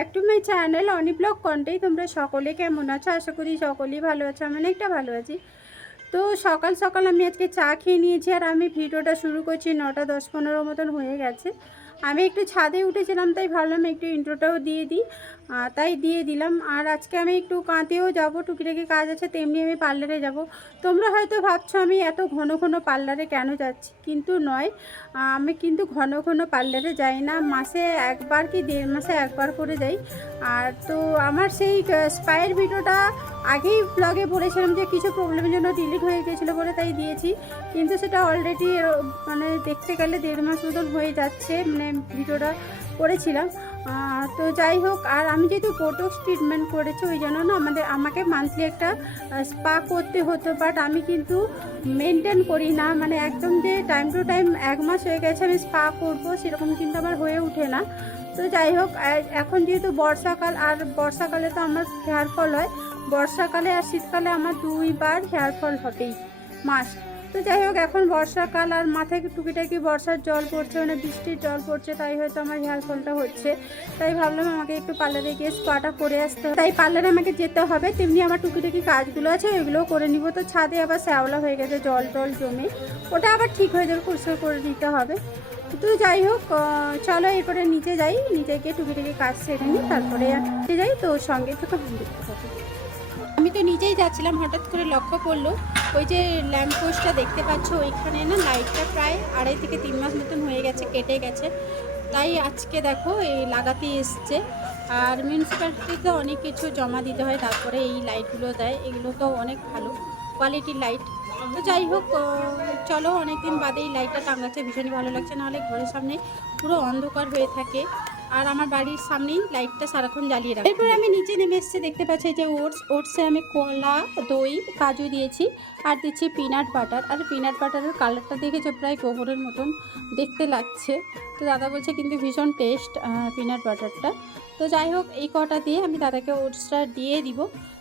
Back to my channel Oni blog কন্টেই তোমরা সকলে কেমন আছো? আশা করি সকলেই ভালো আছো, আমি অনেকটা ভালো আছি। তো সকাল সকাল আমি আজকে চা খেয়ে নিয়েছি আর আমি ভিডিওটা শুরু করছি নটা দশ পনেরো মতন হয়ে গেছে। আমি একটু ছাদে উঠেছিলাম, তাই ভাবলাম একটু ইন্ট্রোটাও দিয়ে দিই। তাই দিয়ে দিলাম। আর আজকে আমি একটু কাঁতেও যাব, টুকিটাকি কাজ আছে, তেমনি আমি পার্লারে যাব। তোমরা হয়তো ভাবছ আমি এত ঘন ঘন পার্লারে কেন যাচ্ছি? কিন্তু নয় আমি কিন্তু ঘন ঘন পার্লারে যাই না। মাসে একবার কি দেড় মাসে একবার করে যাই। আর তো আমার সেই স্পায়ের ভিডিওটা আগেই ব্লগে বলেছিলাম যে কিছু প্রবলেমের জন্য ডিলিট হয়ে গেছিল বলে তাই দিয়েছি। কিন্তু সেটা অলরেডি মানে দেখতে গেলে দেড় মাস মতন হয়ে যাচ্ছে মানে ভিডিওটা করেছিলাম। তো যাই হোক, আর আমি যেহেতু বোটক্স ট্রিটমেন্ট করেছি, ওই জন্য না আমাদের, আমাকে মান্থলি একটা স্পা করতে হতো। বাট আমি কিন্তু মেনটেন করি না মানে একদম যে টাইম টু টাইম এক মাস হয়ে গেছে আমি স্পা করব, সেরকম কিন্তু আমার হয়ে ওঠে না। তো যাই হোক এখন যেহেতু বর্ষাকাল, আর বর্ষাকালে তো আমার হেয়ার ফল হয়, বর্ষাকালে আর শীতকালে আমার দুইবার হেয়ার ফল হবেই মাস তো যাই হোক, এখন বর্ষাকাল আর মাথায় টুকিটাকি বর্ষার জল পড়ছে মানে বৃষ্টির জল পড়ছে, তাই হয়তো আমার হেয়ার ফলটা হচ্ছে। তাই ভাবলাম আমাকে একটু পার্লারে গিয়ে স্পাটা করে আসতে হবে। তাই পার্লারে আমাকে যেতে হবে, তেমনি আমার টুকিটাকি কাজগুলো আছে, ওইগুলোও করে নিব। তো ছাদে আবার শ্যাওলা হয়ে গেছে, জল টল জমে। ওটা আবার ঠিক হয়ে যাবে, পরিষ্কার করে দিতে হবে। তো যাই হোক চলো এরপরে নিচে যাই, নিচে গিয়ে টুকিটাকি কাজ সেরে নিই, তারপরে যাই তো সঙ্গে থেকে দেখতে আমি তো নিজেই যাচ্ছিলাম, হঠাৎ করে লক্ষ্য পড়ল, ওই যে ল্যাম্প পোস্টটা দেখতে পাচ্ছ, ওইখানে না লাইটটা প্রায় আড়াই থেকে তিন মাস মতন হয়ে গেছে, কেটে গেছে। তাই আজকে দেখো এই লাগাতে এসছে। আর মিউনিসিপ্যালিটিতে অনেক কিছু জমা দিতে হয়, তারপরে এই লাইটগুলো দেয়, এগুলো তো অনেক ভালো কোয়ালিটির লাইট তো যাই হোক চলো অনেকদিন বাদে এই লাইটটা টাঙাচ্ছে, ভীষণই ভালো লাগছে, নাহলে ঘরের সামনে পুরো অন্ধকার হয়ে থাকে। আর আমার বাড়ির সামনেই লাইটটা সারাক্ষণ জ্বালিয়ে রাখি এরপরে আমি নিচে নেমে এসেছি, দেখতে পাচ্ছি যে ওটস, ওটসে আমি কলা, দই, কাজু দিয়েছি আর দিচ্ছি পিনাট বাটার আর পিনাট বাটারের কালারটা দেখেছ? প্রায় গোবরের মতন দেখতে লাগছে। তো দাদা বলছে কিন্তু ভীষণ টেস্ট পিনাট বাটারটা তো যাই হোক, এই কটা দিয়ে আমি দাদাকে ওটসটা দিয়ে দিব।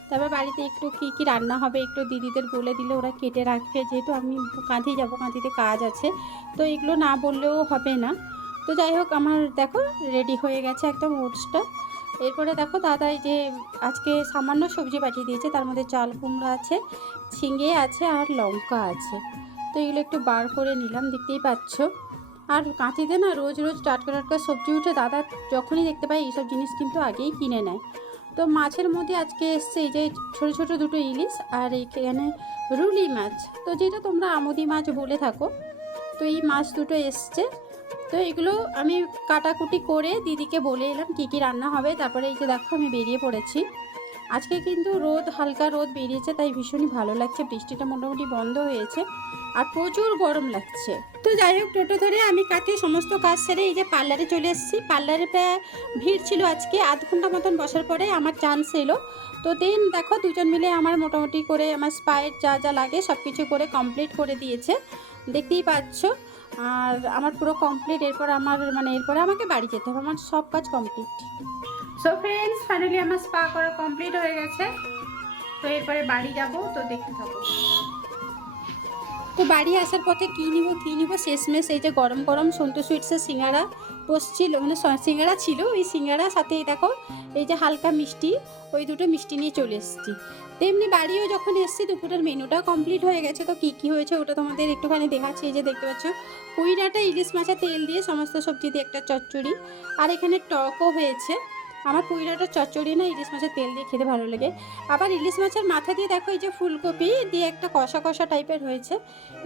তারপর বাড়িতে একটু কী কী রান্না হবে একটু দিদিদের বলে দিলে ওরা কেটে রাখবে। যেহেতু আমি কাঁধি যাব, কাঁধিতে কাজ আছে। তো এগুলো না বললেও হবে না। তো যাই হোক, আমার দেখো রেডি হয়ে গেছে একদম ওটসটা এরপরে দেখো দাদাই যে আজকে সামান্য সবজি পাঠিয়ে দিয়েছে, তার মধ্যে চাল কুমড়া আছে, ঝিঙে আছে আর লঙ্কা আছে। তো এগুলো একটু বার করে নিলাম, দেখতেই পাচ্ছ। আর কাঁথিতে না রোজ রোজ টাটকা টাটকা সবজি উঠে দাদা যখনই দেখতে পায় এইসব জিনিস কিন্তু আগেই কিনে নেয়। তো মাছের মধ্যে আজকে এসছে এই যে ছোটো ছোটো দুটো ইলিশ আর এইখানে রুলি মাছ। তো যেটা তোমরা আমুদি মাছ বলে থাকো, তো এই মাছ দুটো এসছে। তো এগুলো আমি কাটাকুটি করে দিদিকে বলে এলাম কী কী রান্না হবে। তারপরে এই যে দেখো আমি বেরিয়ে পড়েছি। আজকে কিন্তু রোদ, হালকা রোদ বেরিয়েছে, তাই ভীষণই ভালো লাগছে। বৃষ্টিটা মোটামুটি বন্ধ হয়েছে আর প্রচুর গরম লাগছে। তো যাই হোক, টোটো ধরে আমি কাটিয়ে সমস্ত কাজ সেরে এই যে পার্লারে চলে এসেছি। পার্লারে প্রায় ভিড় ছিল আজকে, আধ ঘণ্টা মতন বসার পরে আমার চান্স এলো। তো দেন দেখো দুজন মিলে আমার মোটামুটি করে আমার স্পায়ের যা যা লাগে সব কিছু করে কমপ্লিট করে দিয়েছে। দেখতেই পাচ্ছ। আর আমার পুরো কমপ্লিট এরপর আমার মানে এরপরে আমাকে বাড়ি যেতে হবে আমার সব কাজ কমপ্লিট সো ফ্রেন্ডস ফাইনালি আমার স্পা করা কমপ্লিট হয়ে গেছে। তো এরপরে বাড়ি যাব তো দেখতে থাকো। তো বাড়ি আসার পথে কী নিব কী নিব? শেষমেশ এই যে গরম গরম সন্তু সুইটসের সিঙ্গারা বসছিল মানে সিঙ্গারা ছিল ওই সিঙ্গারা সাথে দেখো এই যে হালকা মিষ্টি ওই দুটো মিষ্টি নিয়ে চলে এসেছি। তেমনি বাড়িও যখন এসেছি, দুপুরের মেনুটা কমপ্লিট হয়ে গেছে। তো কী কী হয়েছে ওটা তোমাদের একটুখানি দেখাচ্ছি, এই যে দেখতে পাচ্ছ। কুইডাটা ইলিশ মাছের তেল দিয়ে সমস্ত সবজি দিয়ে একটা চচ্চড়ি। আর এখানে টকও হয়েছে। আমার পুইরাটা চচ্চড়ি না, ইলিশ মাছের তেল দিয়ে খেতে ভালো লাগে। আবার ইলিশ মাছের মাথা দিয়ে দেখো, এই যে ফুলকপি দিয়ে একটা কষা কষা টাইপের হয়েছে।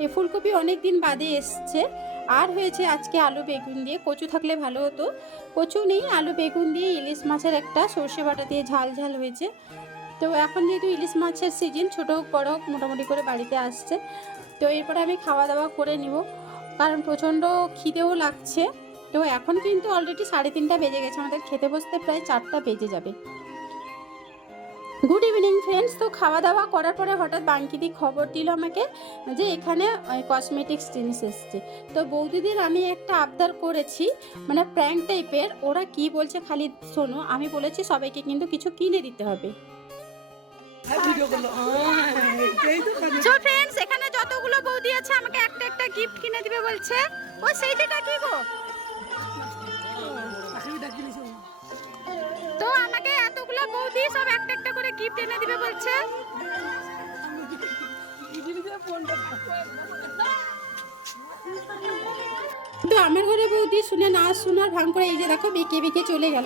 এই ফুলকপি অনেক দিন বাদে এসছে। আর হয়েছে আজকে আলু বেগুন দিয়ে, কচু থাকলে ভালো হতো। কচু নেই, আলু বেগুন দিয়ে ইলিশ মাছের একটা সর্ষে বাটা দিয়ে ঝাল ঝাল হয়েছে। তো এখন যেহেতু ইলিশ মাছের সিজন ছোটো হোক, বড়ো হোক, মোটামুটি করে বাড়িতে আসছে। তো এরপরে আমি খাওয়া দাওয়া করে নিব। কারণ প্রচণ্ড খিদেও লাগছে। তো এখন কিন্তু অলরেডি সাড়ে তিনটা বেজে গেছে। আমাদের খেতে বসতে প্রায় চারটা বেজে যাবে। গুড ইভিনিং ফ্রেন্ডস তো খাওয়া দাওয়া করার পরে হঠাৎ বাঙ্কিদি খবর দিল আমাকে যে এখানে কসমেটিক্স জিনিস এসছে। তো বৌদিদের আমি একটা আবদার করেছি মানে প্র্যাঙ্ক টাইপের ওরা কি বলছে খালি শোনো, আমি বলেছি সবাইকে কিন্তু কিছু কিনে দিতে হবে। সো ফ্রেন্ডস এখানে যতগুলো বৌদি আছে আমাকে একটা একটা গিফট কিনে দিবে বলছে। ও সেইটা কি গো? তো আমাকে এতগুলো বৌদি সব একটা একটা করে গিফট এনে দিবে বলছে। তো আমার ঘরে বৌদি শুনে না শোনার ভাঙ করে এই যে দেখো বেঁকে বেঁকে চলে গেল।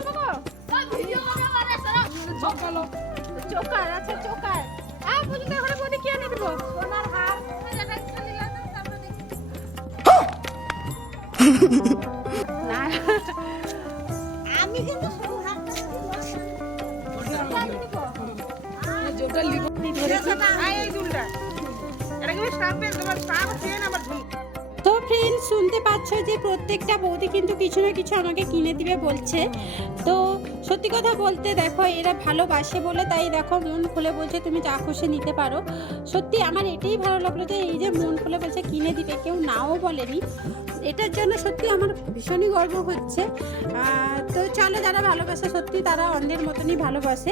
তো ফ্রেন্ড শুনতে পাচ্ছ যে প্রত্যেকটা বৌদি কিন্তু কিছু না কিছু আমাকে কিনে দিবে বলছে। তো সত্যি কথা বলতে দেখো, এরা ভালোবাসে বলে, তাই দেখো মন খুলে বলছে, তুমি যা খুশি নিতে পারো। সত্যি আমার এটাই ভালো লাগল যে, এই যে মন খুলে বলছে, কিনে দিবে। কেউ নাও বলেনি। এটার জন্য সত্যি আমার ভীষণই গর্ব হচ্ছে। তো চলো, যারা ভালোবাসে, সত্যি তারা অন্যের মতনই ভালোবাসে।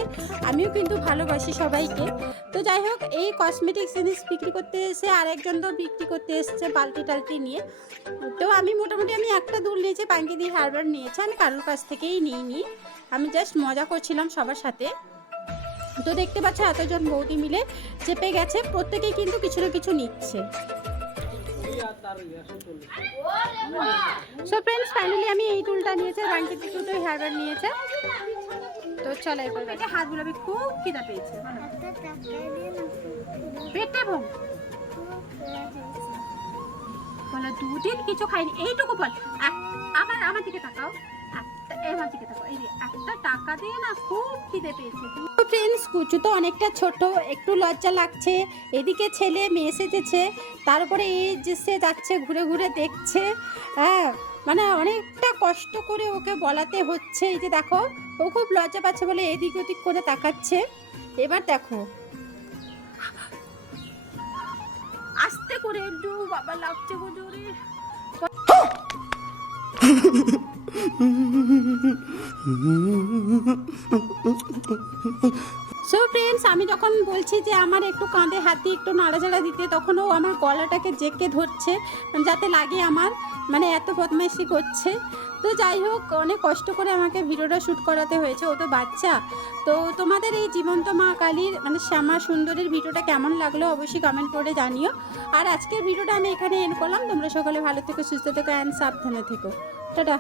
আমিও কিন্তু ভালোবাসি সবাইকে। তো যাই হোক, এই কসমেটিক্স জিনিস বিক্রি করতে এসে আরেকজন তো বিক্রি করতে এসছে বালতি টালতি নিয়ে। তো আমি মোটামুটি আমি একটা দুল নিয়েছি, পাঙ্কি দিয়ে হারবার নিয়েছি, আমি কারোর কাছ থেকেই নিই নিইনি। আমি জাস্ট মজা করছিলাম সবার সাথে। তো দেখতে পাচ্ছ এতজন বৌদি মিলে চেপে গেছে, প্রত্যেকেই কিন্তু কিছু না কিছু নিচ্ছে। সো ফ্রেন্ডস ফাইনালি আমি এই টুলটা নিয়েছি বাঙ্কি দুটো হেয়ারব্যান্ড নিয়েছে। তো চলো এবার পেটে হাত বুলাবি খুব খিদা পেয়েছে। পেটে ভোগ। বলো, দুদিন কিছু খাইনি, এইটুকু বল আমার আমার দিকে তাকাও। ফ্রেন্ডস কুচু তো অনেকটা ছোট একটু লজ্জা লাগছে। এদিকে ছেলে মেয়ে এসেছে তারপরে এই যে সে যাচ্ছে ঘুরে ঘুরে দেখছে হ্যাঁ মানে অনেকটা কষ্ট করে ওকে বলাতে হচ্ছে। এই যে দেখো ও খুব লজ্জা পাচ্ছে বলে এদিক ওদিক করে তাকাচ্ছে। এবার দেখো। আস্তে করে একটু বাবা লাগছে গো জোরে। সো ফ্রেন্ডস আমি যখন বলছি যে আমার একটু কাঁধে হাত, একটু নাড়াচাড়া দিতে, তখন ও আমার গলাটাকে জেকে ধরছে, যাতে লাগে আমার মানে এত বদমাইশি করছে। তো যাই হোক, অনেক কষ্ট করে আমাকে ভিডিওটা শ্যুট করাতে হয়েছে। ও তো বাচ্চা। তো তোমাদের এই জীবন্ত মা কালীর মানে শ্যামা সুন্দরীর ভিডিওটা কেমন লাগল অবশ্যই কমেন্ট করে জানিও। আর আজকের ভিডিওটা আমি এখানে এন্ড করলাম। তোমরা সকলে ভালো থেকো, সুস্থ থেকো অ্যান্ড সাবধানে থেকো। টাটা।